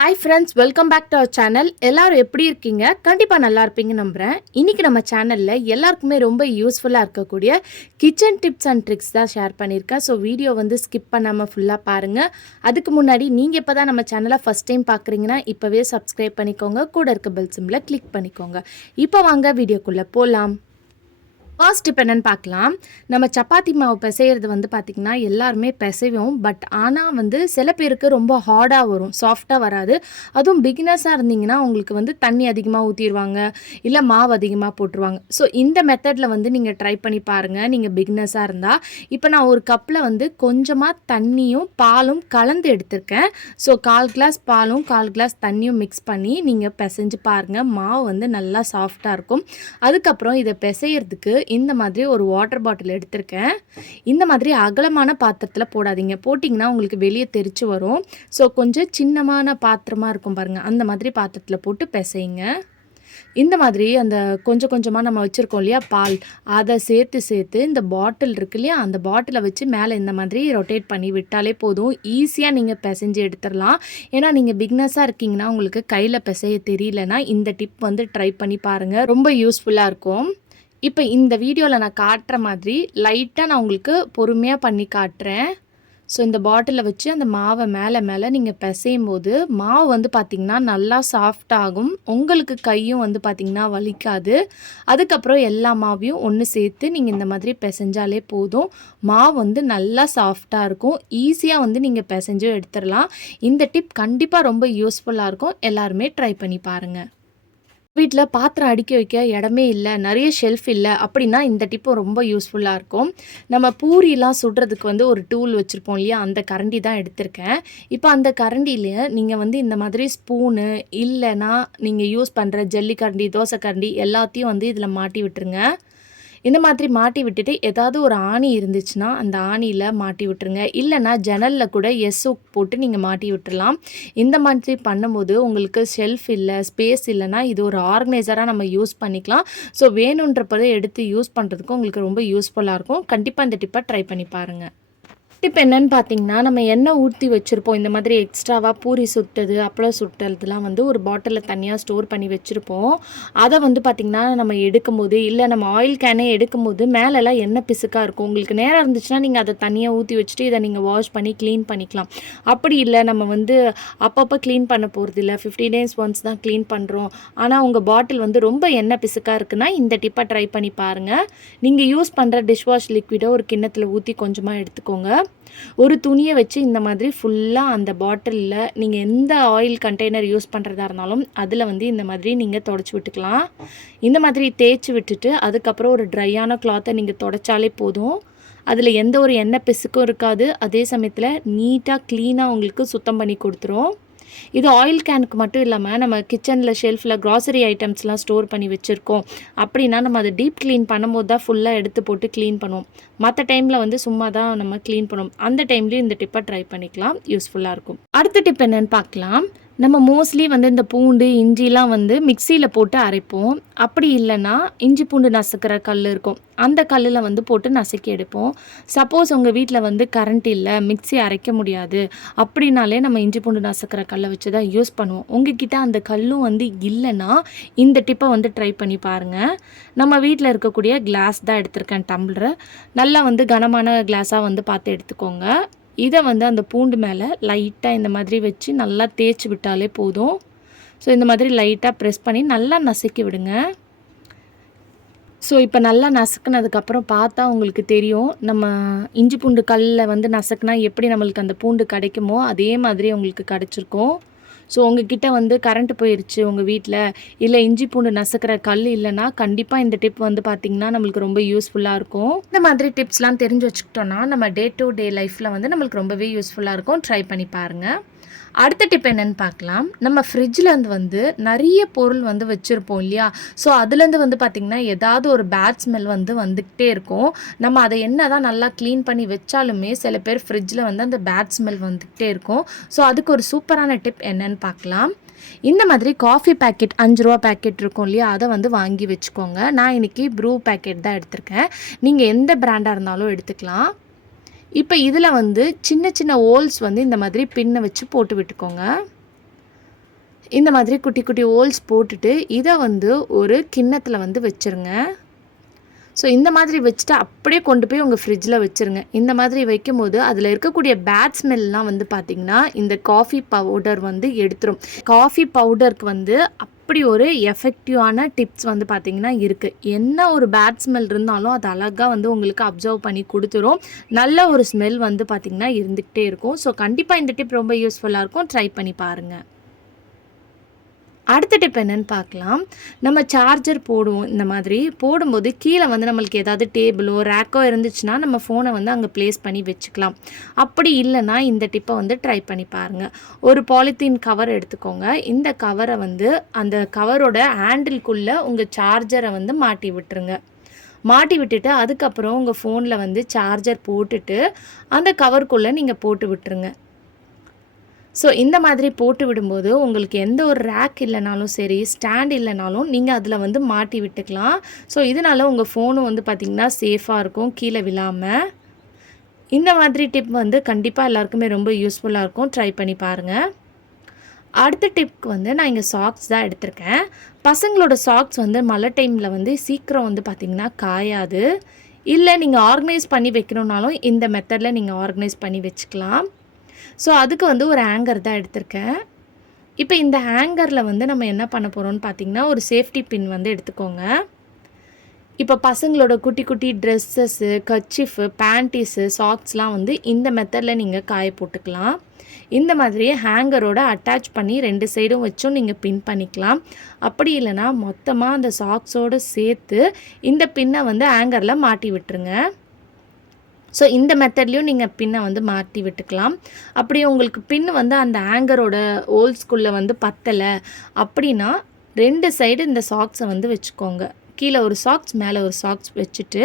Hi friends welcome back to our channel எல்லாரும் எப்படி இருக்கீங்க? கண்டிப்பாக நல்லா இருப்பீங்க நம்புகிறேன் இன்றைக்கி நம்ம சேனலில் எல்லாருக்குமே ரொம்ப யூஸ்ஃபுல்லாக இருக்கக்கூடிய கிச்சன் டிப்ஸ் அண்ட் ட்ரிக்ஸ் தான் ஷேர் பண்ணியிருக்கேன். ஸோ வீடியோ வந்து ஸ்கிப் பண்ணாமல் ஃபுல்லாக பாருங்கள் அதுக்கு முன்னாடி நீங்கள் இப்போ தான் நம்ம சேனலை ஃபஸ்ட் டைம் பார்க்குறீங்கன்னா இப்போவே சப்ஸ்கிரைப் பண்ணிக்கோங்க. கூட இருக்க பெல் சிம்மில் கிளிக் பண்ணிக்கோங்க. இப்போ வாங்க வீடியோக்குள்ளே போகலாம் ஃபர்ஸ்ட் இப்போ என்னென்னு பார்க்கலாம். நம்ம சப்பாத்தி மாவு பிசையிறது வந்து பார்த்திங்கன்னா எல்லாருமே பிசைவோம். பட் ஆனால் வந்து சில பேருக்கு ரொம்ப ஹார்டாக வரும். சாஃப்டாக வராது. அதுவும் பிகினர்ஸாக இருந்தீங்கன்னா உங்களுக்கு வந்து தண்ணி அதிகமாக ஊற்றிடுவாங்க இல்லை மாவு அதிகமாக போட்டுருவாங்க. ஸோ இந்த மெத்தடில் வந்து நீங்கள் ட்ரை பண்ணி பாருங்கள் நீங்கள் பிகினர்ஸாக இருந்தால் இப்போ நான் ஒரு கப்பில் வந்து கொஞ்சமாக தண்ணியும் பாலும் கலந்து எடுத்திருக்கேன். ஸோ கால் கிளாஸ் பாலும் கால் கிளாஸ் தண்ணியும் மிக்ஸ் பண்ணி நீங்கள் பிசைஞ்சு பாருங்கள் மாவு வந்து நல்லா சாஃப்டாக இருக்கும். அதுக்கப்புறம் இதை பிசையிறதுக்கு இந்த மாதிரி ஒரு வாட்டர் பாட்டில் எடுத்திருக்கேன். இந்த மாதிரி அகலமான பாத்திரத்தில் போடாதீங்க. போட்டிங்கன்னா உங்களுக்கு வெளியே தெரிச்சு வரும். ஸோ கொஞ்சம் சின்னமான பாத்திரமாக இருக்கும் பாருங்கள் அந்த மாதிரி பாத்திரத்தில் போட்டு பிசைங்க. இந்த மாதிரி அந்த கொஞ்சம் கொஞ்சமாக நம்ம வச்சுருக்கோம் இல்லையா? பால். அதை சேர்த்து சேர்த்து இந்த பாட்டில் இருக்கு இல்லையா? அந்த பாட்டிலை வச்சு மேலே இந்த மாதிரி ரொட்டேட் பண்ணி விட்டாலே போதும். ஈஸியாக நீங்கள் பிசைஞ்சு எடுத்துடலாம் ஏன்னா நீங்கள் பிக்னஸாக இருக்கீங்கன்னா உங்களுக்கு கையில் பிசைய தெரியலனா இந்த டிப் வந்து ட்ரை பண்ணி பாருங்கள் ரொம்ப யூஸ்ஃபுல்லாக இருக்கும். இப்போ இந்த வீடியோவில் நான் காட்டுற மாதிரி லைட்டாக நான் உங்களுக்கு பொறுமையாக பண்ணி காட்டுறேன். ஸோ இந்த பாட்டிலை வச்சு அந்த மாவை மேலே மேலே நீங்கள் பிசையும் போது மாவு வந்து பார்த்திங்கன்னா நல்லா சாஃப்ட் ஆகும். உங்களுக்கு கையும் வந்து பார்த்திங்கன்னா வலிக்காது. அதுக்கப்புறம் எல்லா மாவையும் ஒன்று சேர்த்து நீங்கள் இந்த மாதிரி பிசைஞ்சாலே போதும். மாவு வந்து நல்லா சாஃப்டாக இருக்கும். ஈஸியாக வந்து நீங்கள் பிசைஞ்சும் எடுத்துடலாம். இந்த டிப் கண்டிப்பாக ரொம்ப யூஸ்ஃபுல்லாக இருக்கும். எல்லாருமே ட்ரை பண்ணி பாருங்கள் வீட்டில் பாத்திரம் அடுக்கி வைக்க இடமே இல்லை நிறைய ஷெல்ஃப் இல்லை அப்படின்னா இந்த டிப்பும் ரொம்ப யூஸ்ஃபுல்லாக இருக்கும். நம்ம பூரிலாம் சுடுறதுக்கு வந்து ஒரு டூல் வச்சுருப்போம் இல்லையா? அந்த கரண்டி தான் எடுத்திருக்கேன். இப்போ அந்த கரண்டியில் நீங்கள் வந்து இந்த மாதிரி ஸ்பூனு இல்லைன்னா நீங்கள் யூஸ் பண்ணுற ஜல்லி கரண்டி தோசை கரண்டி எல்லாத்தையும் வந்து இதில் மாட்டி விட்டுருங்க. இந்த மாதிரி மாட்டி விட்டுட்டு ஏதாவது ஒரு ஆணி இருந்துச்சுன்னா அந்த ஆணியில் மாட்டி விட்டுருங்க. இல்லைன்னா ஜன்னலில் கூட எஸ் போட்டு நீங்கள் மாட்டி விட்டுறலாம். இந்த மாதிரி பண்ணும்போது உங்களுக்கு ஷெல்ஃப் இல்லை ஸ்பேஸ் இல்லைன்னா இது ஒரு ஆர்கனைசராக நம்ம யூஸ் பண்ணிக்கலாம். ஸோ வேணுன்றப்பதை எடுத்து யூஸ் பண்ணுறதுக்கும் உங்களுக்கு ரொம்ப யூஸ்ஃபுல்லாக இருக்கும். கண்டிப்பாக இந்த டிப்பை ட்ரை பண்ணி பாருங்கள் டிப் என்னன்னு பார்த்தீங்கன்னா நம்ம எண்ணெய் ஊற்றி வச்சுருப்போம். இந்த மாதிரி எக்ஸ்ட்ராவாக பூரி சுட்டது அப்பளம் சுட்டதுலாம் வந்து ஒரு பாட்டிலில் தனியாக ஸ்டோர் பண்ணி வச்சுருப்போம். அதை வந்து பார்த்திங்கன்னா நம்ம எடுக்கும்போது இல்லை நம்ம ஆயில் கேனே எடுக்கும்போது மேலெல்லாம் எண்ணெய் பிசுக்காக இருக்கும். உங்களுக்கு நேரம் இருந்துச்சுன்னா நீங்கள் அதை தனியாக ஊற்றி வச்சுட்டு இதை நீங்கள் வாஷ் பண்ணி க்ளீன் பண்ணிக்கலாம். அப்படி இல்லை நம்ம வந்து அப்பப்போ க்ளீன் பண்ண போகிறது இல்லை. ஃபிஃப்டி டேஸ் ஒன்ஸ் தான் க்ளீன் பண்ணுறோம் ஆனால் உங்கள் பாட்டில் வந்து ரொம்ப எண்ணெய் பிசுக்காக இருக்குன்னா இந்த டிப்பை ட்ரை பண்ணி பாருங்கள் நீங்கள் யூஸ் பண்ணுற டிஷ்வாஷ் லிக்விடை ஒரு கிண்ணத்தில் ஊற்றி கொஞ்சமாக எடுத்துக்கோங்க. ஒரு துணியை வச்சு இந்த மாதிரி ஃபுல்லாக அந்த பாட்டிலில் நீங்கள் எந்த ஆயில் கண்டெய்னர் யூஸ் பண்ணுறதா இருந்தாலும் அதில் வந்து இந்த மாதிரி நீங்கள் தொடச்சி விட்டுக்கலாம். இந்த மாதிரி தேய்ச்சி விட்டுட்டு அதுக்கப்புறம் ஒரு ட்ரையான கிளாத்தை நீங்கள் தொடச்சாலே போதும். அதில் எந்த ஒரு எண்ணெய் பிசுக்கும் இருக்காது. அதே சமயத்தில் நீட்டாக க்ளீனாக உங்களுக்கு சுத்தம் பண்ணி கொடுத்துரும். இது ஆயில் கேனுக்கு மட்டும் இல்லாமல் நம்ம கிச்சனில் ஷெல்ஃபில் க்ராசரி ஐட்டம்ஸ்லாம் ஸ்டோர் பண்ணி வச்சுருக்கோம். அப்படின்னா நம்ம அதை டீப் க்ளீன் பண்ணும்போது தான் ஃபுல்லாக எடுத்து போட்டு க்ளீன் பண்ணுவோம். மற்ற டைமில் வந்து சும்மா தான் நம்ம க்ளீன் பண்ணுவோம். அந்த டைம்லேயும் இந்த டிப்பை ட்ரை பண்ணிக்கலாம். யூஸ்ஃபுல்லாக இருக்கும். அடுத்த டிப் என்னென்னு பார்க்கலாம். நம்ம மோஸ்ட்லி வந்து இந்த பூண்டு இஞ்சிலாம் வந்து மிக்சியில் போட்டு அரைப்போம். அப்படி இல்லைன்னா இஞ்சி பூண்டு நசுக்கிற கல் இருக்கும். அந்த கல்லில் வந்து போட்டு நசுக்கி எடுப்போம். சப்போஸ் உங்கள் வீட்டில் வந்து கரண்ட் இல்லை மிக்சி அரைக்க முடியாது அப்படின்னாலே நம்ம இஞ்சி பூண்டு நசுக்கிற கல்லை வச்சு தான் யூஸ் பண்ணுவோம். உங்ககிட்ட அந்த கல்லும் வந்து இல்லைன்னா இந்த டிப்பை வந்து ட்ரை பண்ணி பாருங்கள் நம்ம வீட்டில் இருக்கக்கூடிய கிளாஸ் தான் எடுத்திருக்கேன் டம்ளர் நல்லா வந்து கனமான கிளாஸாக வந்து பார்த்து எடுத்துக்கோங்க. இதை வந்து அந்த பூண்டு மேலே லைட்டாக இந்த மாதிரி வச்சு நல்லா தேய்ச்சி விட்டாலே போதும். ஸோ இந்த மாதிரி லைட்டாக ப்ரெஸ் பண்ணி நல்லா நசுக்கி விடுங்க. ஸோ இப்போ நல்லா நசுக்குனதுக்கப்புறம் பார்த்தா உங்களுக்கு தெரியும் நம்ம இஞ்சி பூண்டு கல்லில் வந்து நசுக்குனா எப்படி நம்மளுக்கு அந்த பூண்டு கிடைக்குமோ அதே மாதிரி உங்களுக்கு கிடச்சிருக்கும். ஸோ உங்ககிட்ட வந்து கரண்ட் போயிடுச்சு உங்கள் வீட்டில் இல்லை இஞ்சி பூண்டு நசுக்கிற கல் இல்லைன்னா கண்டிப்பாக இந்த டிப் வந்து பார்த்திங்கன்னா நம்மளுக்கு ரொம்ப யூஸ்ஃபுல்லாக இருக்கும். இந்த மாதிரி டிப்ஸ்லாம் தெரிஞ்சு வச்சுக்கிட்டோன்னா நம்ம டே டு டே லைஃப்பில் வந்து நம்மளுக்கு ரொம்பவே யூஸ்ஃபுல்லாக இருக்கும். ட்ரை பண்ணி பாருங்கள் அடுத்த டிப் என்னென்னு பார்க்கலாம். நம்ம ஃப்ரிட்ஜில் வந்து வந்து நிறைய பொருள் வந்து வச்சுருப்போம் இல்லையா? ஸோ அதுலேருந்து வந்து பார்த்திங்கன்னா ஏதாவது ஒரு பேட் ஸ்மெல் வந்து வந்துக்கிட்டே இருக்கும். நம்ம அதை என்ன தான் நல்லா க்ளீன் பண்ணி வச்சாலுமே சில பேர் ஃப்ரிட்ஜில் வந்து அந்த பேட் ஸ்மெல் வந்துக்கிட்டே இருக்கும். ஸோ அதுக்கு ஒரு சூப்பரான டிப் என்னன்னு பார்க்கலாம். இந்த மாதிரி காஃபி பேக்கெட் அஞ்சு ரூபா பேக்கெட் இருக்கும் இல்லையா? அதை வந்து வாங்கி வச்சுக்கோங்க. நான் இன்றைக்கி ப்ரூ பேக்கெட் தான் எடுத்திருக்கேன். நீங்கள் எந்த பிராண்டாக இருந்தாலும் எடுத்துக்கலாம். இப்போ இதில் வந்து சின்ன சின்ன ஹோல்ஸ் வந்து இந்த மாதிரி பின்னை வச்சு போட்டு விட்டுக்கோங்க. இந்த மாதிரி குட்டி குட்டி ஹோல்ஸ் போட்டுட்டு இதை வந்து ஒரு கிண்ணத்தில் வந்து வச்சுருங்க. ஸோ இந்த மாதிரி வச்சுட்டு அப்படியே கொண்டு போய் உங்கள் ஃப்ரிட்ஜில் வச்சுருங்க. இந்த மாதிரி வைக்கும்போது அதில் இருக்கக்கூடிய பேட் ஸ்மெல்லாம் வந்து பார்த்திங்கன்னா இந்த காஃபி பவுடர் வந்து எடுத்துரும். காஃபி பவுடருக்கு வந்து அப்படி ஒரு எஃபெக்டிவான டிப்ஸ் வந்து பார்த்திங்கன்னா இருக்குது என்ன ஒரு பேட் ஸ்மெல் இருந்தாலும் அது அழகாக வந்து உங்களுக்கு அப்சர்வ் பண்ணி கொடுத்துரும். நல்ல ஒரு ஸ்மெல் வந்து பார்த்திங்கன்னா இருந்துக்கிட்டே இருக்கும். ஸோ கண்டிப்பாக இந்த டிப் ரொம்ப யூஸ்ஃபுல்லாக இருக்கும். ட்ரை பண்ணி பாருங்கள் அடுத்த டிப் என்னன்னு பார்க்கலாம். நம்ம சார்ஜர் போடுவோம் இந்த மாதிரி. போடும்போது கீழே வந்து நம்மளுக்கு ஏதாவது டேபிளோ ரேக்கோ இருந்துச்சுன்னா நம்ம ஃபோனை வந்து அங்கே ப்ளேஸ் பண்ணி வச்சுக்கலாம். அப்படி இல்லைன்னா இந்த டிப்பை வந்து ட்ரை பண்ணி பாருங்கள் ஒரு பாலித்தீன் கவர் எடுத்துக்கோங்க. இந்த கவரை வந்து அந்த கவரோட ஹேண்டில்குள்ளே உங்கள் சார்ஜரை வந்து மாட்டி விட்டுருங்க. மாட்டி விட்டுட்டு அதுக்கப்புறம் உங்கள் ஃபோனில் வந்து சார்ஜர் போட்டுட்டு அந்த கவருக்குள்ளே நீங்கள் போட்டு விட்டுருங்க. ஸோ இந்த மாதிரி போட்டு விடும்போது உங்களுக்கு எந்த ஒரு ரேக் இல்லைனாலும் சரி ஸ்டாண்ட் இல்லைனாலும் நீங்கள் அதில் வந்து மாட்டி விட்டுக்கலாம். ஸோ இதனால் உங்கள் ஃபோனும் வந்து பார்த்திங்கன்னா சேஃபாக இருக்கும் கீழே விழாமல் இந்த மாதிரி டிப் வந்து கண்டிப்பாக எல்லாருக்குமே ரொம்ப யூஸ்ஃபுல்லாக இருக்கும். ட்ரை பண்ணி பாருங்கள் அடுத்த டிப்க்கு வந்து நான் இங்கே சாக்ஸ் தான் எடுத்திருக்கேன். பசங்களோட சாக்ஸ் வந்து மழை டைமில் வந்து சீக்கிரம் வந்து பார்த்திங்கன்னா காயாது. இல்லை நீங்கள் ஆர்கனைஸ் பண்ணி வைக்கணுன்னாலும் இந்த மெத்தடில் நீங்கள் ஆர்கனைஸ் பண்ணி வச்சுக்கலாம். ஸோ அதுக்கு வந்து ஒரு ஹேங்கர் தான் எடுத்திருக்கேன். இப்போ இந்த ஹேங்கரில் வந்து நம்ம என்ன பண்ண போகிறோம்னு பார்த்தீங்கன்னா ஒரு சேஃப்டி பின் வந்து எடுத்துக்கோங்க. இப்போ பசங்களோட குட்டி குட்டி ட்ரெஸ்ஸஸ்ஸு கச்சிஃபு பேண்டீஸு சாக்ஸ்லாம் வந்து இந்த மெத்தடில் நீங்கள் காய போட்டுக்கலாம். இந்த மாதிரி ஹேங்கரோட அட்டாச் பண்ணி ரெண்டு சைடும் வச்சும் நீங்கள் பின் பண்ணிக்கலாம். அப்படி இல்லைனா மொத்தமாக அந்த சாக்ஸோடு சேர்த்து இந்த பின்னை வந்து ஹேங்கரில் மாட்டி விட்டுருங்க. ஸோ இந்த மெத்தட்லேயும் நீங்கள் பின்னை வந்து மாட்டி விட்டுக்கலாம். அப்படி உங்களுக்கு பின் வந்து அந்த ஆங்கரோட ஓல்ஸ்குள்ளே வந்து பத்தலை. அப்படின்னா ரெண்டு சைடு இந்த சாக்ஸை வந்து வச்சுக்கோங்க. கீழே ஒரு சாக்ஸ் மேலே ஒரு சாக்ஸ் வச்சுட்டு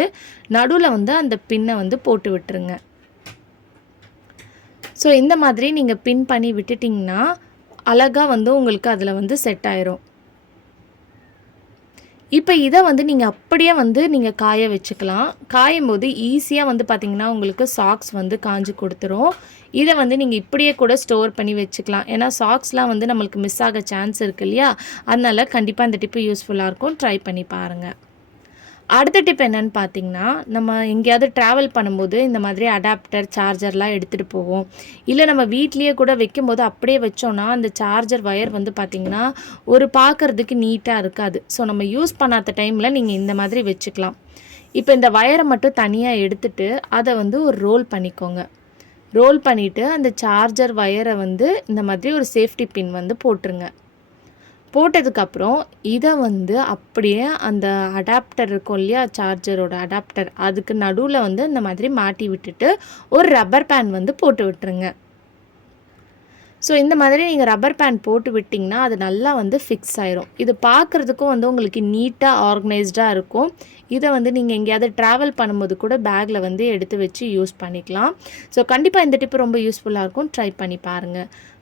நடுவில் வந்து அந்த பின்னை வந்து போட்டு விட்டுருங்க. ஸோ இந்த மாதிரி நீங்கள் பின் பண்ணி விட்டுட்டிங்கன்னா அழகாக வந்து உங்களுக்கு அதில் வந்து செட் ஆயிரும். இப்போ இதை வந்து நீங்கள் அப்படியே வந்து நீங்கள் காய வச்சுக்கலாம். காயும் போது ஈஸியாக வந்து பார்த்திங்கன்னா உங்களுக்கு சாக்ஸ் வந்து காஞ்சி கொடுத்துரும். இதை வந்து நீங்கள் இப்படியே கூட ஸ்டோர் பண்ணி வச்சுக்கலாம். ஏன்னா சாக்ஸ்லாம் வந்து நம்மளுக்கு மிஸ் ஆக சான்ஸ் இருக்குது இல்லையா? அதனால் கண்டிப்பாக இந்த டிப்பு யூஸ்ஃபுல்லாக இருக்கும். ட்ரை பண்ணி பாருங்கள் அடுத்த டிப் என்னன்னு பார்த்தீங்கன்னா நம்ம எங்கேயாவது ட்ராவல் பண்ணும்போது இந்த மாதிரி அடாப்டர் சார்ஜர்லாம் எடுத்துகிட்டு போவோம். இல்லை நம்ம வீட்லேயே கூட வைக்கும்போது அப்படியே வச்சோன்னா அந்த சார்ஜர் ஒயர் வந்து பார்த்திங்கன்னா ஒரு பார்க்குறதுக்கு நீட்டாக இருக்காது. ஸோ நம்ம யூஸ் பண்ணாத டைமில் நீங்கள் இந்த மாதிரி வச்சுக்கலாம். இப்போ இந்த ஒயரை மட்டும் தனியாக எடுத்துட்டு அதை வந்து ஒரு ரோல் பண்ணிக்கோங்க. ரோல் பண்ணிவிட்டு அந்த சார்ஜர் வயரை வந்து இந்த மாதிரி ஒரு சேஃப்டி பின் வந்து போட்டுருங்க. போட்டதுக்கப்புறம் இதை வந்து அப்படியே அந்த அடாப்டர் இருக்கும் இல்லையா? சார்ஜரோட அடாப்டர் அதுக்கு நடுவில் வந்து இந்த மாதிரி மாட்டி விட்டுட்டு ஒரு ரப்பர் பேன் வந்து போட்டு விட்டுருங்க. ஸோ இந்த மாதிரி நீங்கள் ரப்பர் பேண்ட் போட்டு விட்டிங்கன்னா அது நல்லா வந்து ஃபிக்ஸ் ஆயிரும். இது பார்க்குறதுக்கும் வந்து உங்களுக்கு நீட்டாக ஆர்கனைஸ்டாக இருக்கும். இதை வந்து நீங்கள் எங்கேயாவது ட்ராவல் பண்ணும்போது கூட பேக்கில் வந்து எடுத்து வச்சு யூஸ் பண்ணிக்கலாம். ஸோ கண்டிப்பாக இந்த டிப்பு ரொம்ப யூஸ்ஃபுல்லாக இருக்கும். ட்ரை பண்ணி பாருங்கள்